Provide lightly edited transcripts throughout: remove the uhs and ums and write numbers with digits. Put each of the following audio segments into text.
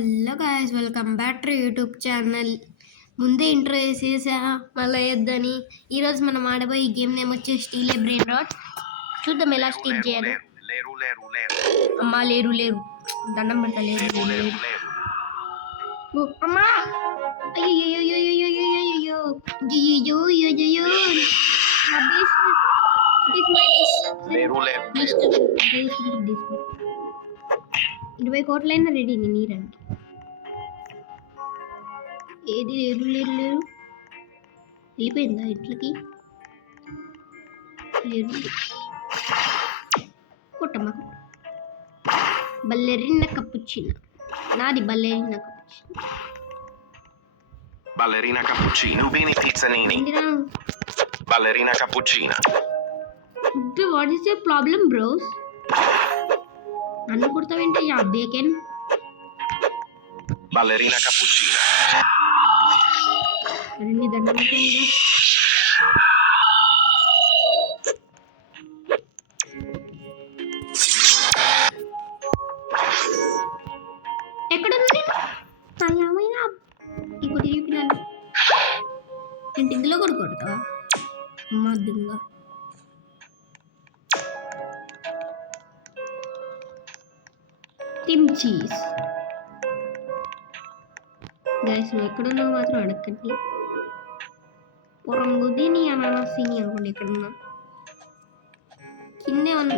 Hello guys, welcome back to YouTube channel. ముందే intro వేసేసా మళ్ళీ వేద్దని. ఈరోజు మనం ఆడబోయే ఈ గేమ్ నేమ్ వచ్చేసి స్టీల్ బ్రెయిన్ రాట్. చూద్దాం ఎలా స్టీల్ చేయాలి. అమ్మా లేరు లేరు, దండం పెడతా లేరు లేరు. అమ్మా అయ్యో నా 20 కోట్లైనా రెడీ నీరానికి. ఏది లేరు లేరు లేరు వెళ్ళిపోయిందా ఇంట్లోకి? లేరు కొట్టమ్మా. బల్లెరిన కప్పుచ్చిన నాది బల్లెరిన కప్పుచ్చిన. Ballerina cappuccino, bene pizzanini. Ballerina cappuccina. What is your problem, bros? నన్ను కొడతావేంటి యా బేకెన్? Ballerina cappuccina. అన్ని దండం పెట్టండి. ఎక్కడుంది ఏమైనా ఇంకోటి చూపినాను. నేను ఇందులో కూడా కొడతా మద్దుగా. టిమ్ చీజ్ గైస్, నువ్వు ఎక్కడున్నావు మాత్రం అడగండి. పొరంగుదిని అనానసిని అనుకోండి. ఎక్కడున్నా కిందే ఉన్న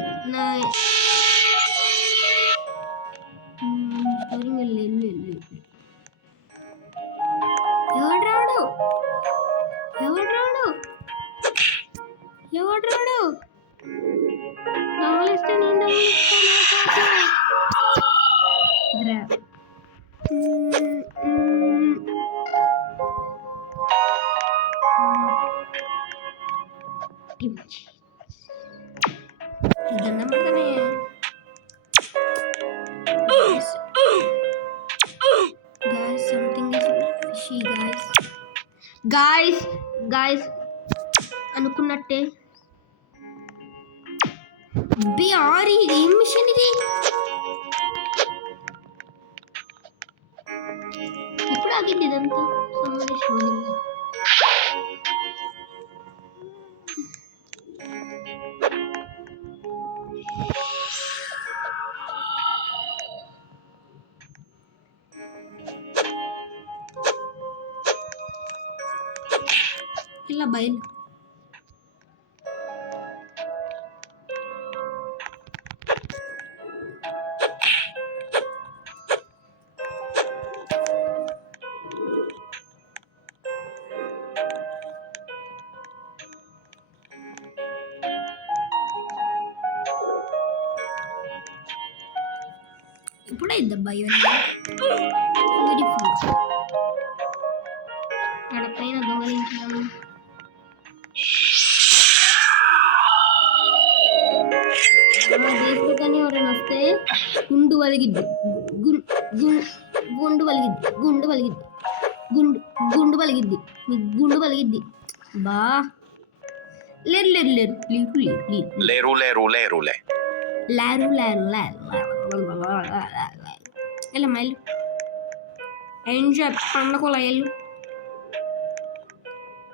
ఎవడ్రాడు ఎవడ్రాడు ఎవడ్రాడు దొంగలిస్తే నేను దండం పెడతానే. Guys, something is fishy, guys. అనుకున్నట్టే బిఆర్ ఏం మిషన్ ఇది? ఇప్పుడు ఆగింది ఇదంతా. ఇలా బయలు ఇప్పుడే ఇద్దబ్బా ఇవన్నీ పైన దొంగలించాను. దేశంలోనే ఎవరైనా వస్తే గుండు వలిగిద్ది గుండు వలిగిద్ది గుండు వలిగిద్ది గుండు వలిగిద్ది మీకు గుండు వలిగిద్ది బా. లేరు లేరు లేరు లేరు లేరు లేరు లేరు లేరు ఎలా మైలు ఎంజాయ్ పండుగల ఎల్లు.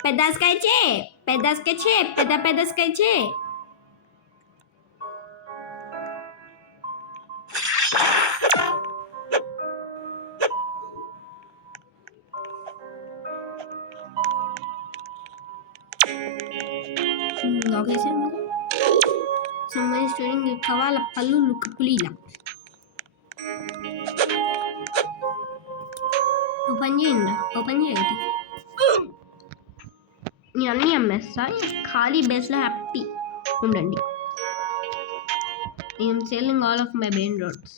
పెద్దస్కాయచే పెద్దస్కాయచే కవాల పళ్ళు కప్పులీలా ఓపెన్ చేయండి. నేను అన్నీ అమ్మేస్తా, ఖాళీ బేస్లో హ్యాపీ ఉండండి. I'm selling all of my brain rods.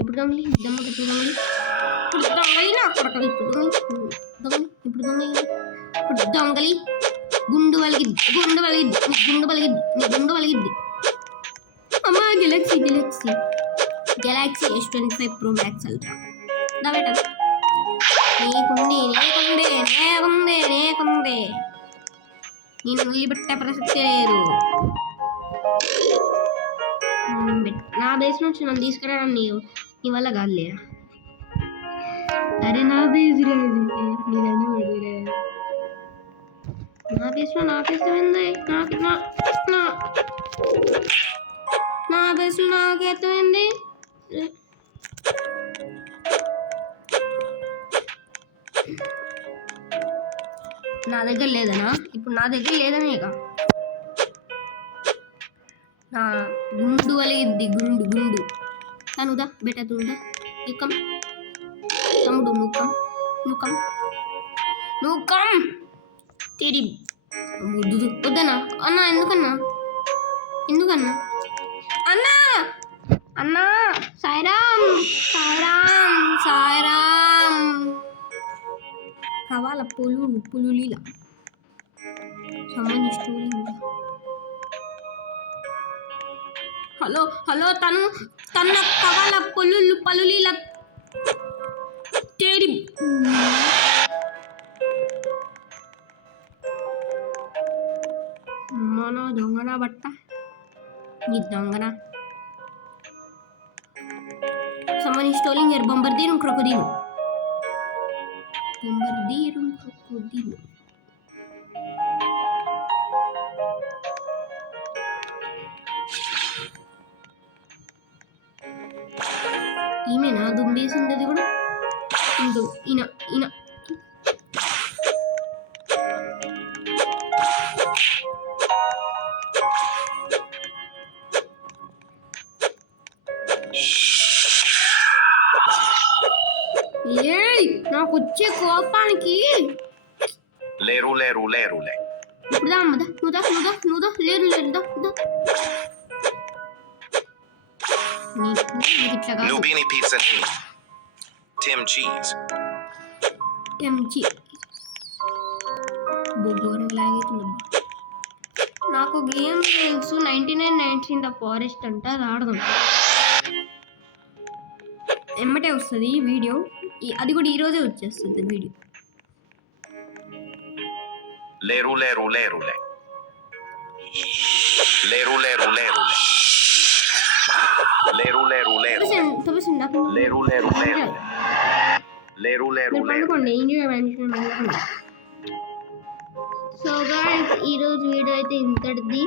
ఇప్పుడు దొంగలి గుండు వలిగిద్ది. అమ్మా Galaxy S25 Pro Max Ultra నీకుంది. నేను వదిలిపెట్టే ప్రసక్తే లేదు. నా బేస్ నుంచి నన్ను తీసుకురావడం నీ వల్ల కాదులే. అరే నా బేస్ రాదు, నా బేస్లో నాకు ఇష్టమైంది. నా బేస్లో నాకు ఇష్టమైంది. నా దగ్గర లేదనా? ఇప్పుడు నా దగ్గర లేదనే ఇక నా గుండు వలిగిద్ది, గుండు తనుదా బెట తుందా ఇకం తమ్ముడు నువ్వు తిరి వద్దనా అన్నా? ఎందుకన్నా అన్నా? సాయిరామ్ కావాల పులులీలా సంబంధించి. హలో తన కావాల పలులీలా తేడి మన దొంగన బట్ట నీ దొంగన someone is stealing your bombardier un crocodilo. ఈమెనా దుంబేసింది? అది కూడా ఈయన నాకు వచ్చే కోపానికి లేరు ఇప్పుడు నువ్వు లేరు Nubini pizza nini. Tim cheese. నాకు గేమ్ తెలుసు 99 in the forest అంట. అది ఆడదాం, ఎమ్మటే వస్తుంది వీడియో. అది కూడా ఈరోజే వచ్చేస్తుంది వీడియో. లేరు సో గాయ్స్, ఈరోజు వీడియో అయితే ఇంతటిది.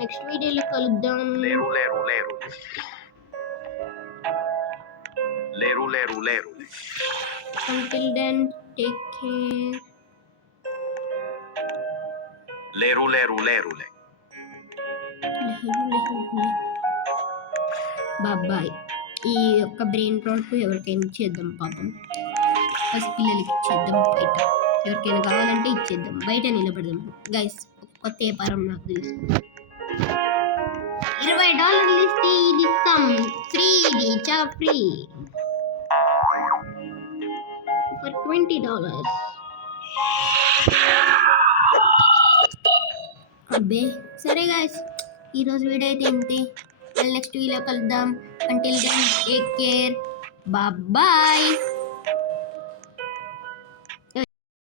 నెక్స్ట్ వీడియోలో కలుద్దాం. లేరు. Until then, take care. లేరు. బాయ్. ఈ యొక్క బ్రెయిన్ రాట్ ఎవరికైనా ఇచ్చేద్దాం, పాపం ఫస్ట్ పిల్లలకి ఇచ్చేద్దాం. బయట ఎవరికైనా కావాలంటే ఇచ్చేద్దాం, బయట నిలబడదాం. గైస్, కొత్త వ్యాపారం నాకు తెలుసు. $20 ఇస్తే ఇది ఇస్తాం, ఫ్రీ for $20. అబ్బే సరే గాయస్, ఈరోజు వీడియో అయితే ఇంతే. మళ్ళీ నెక్స్ట్ వీడియో కలుద్దాం. Until then take care, bye.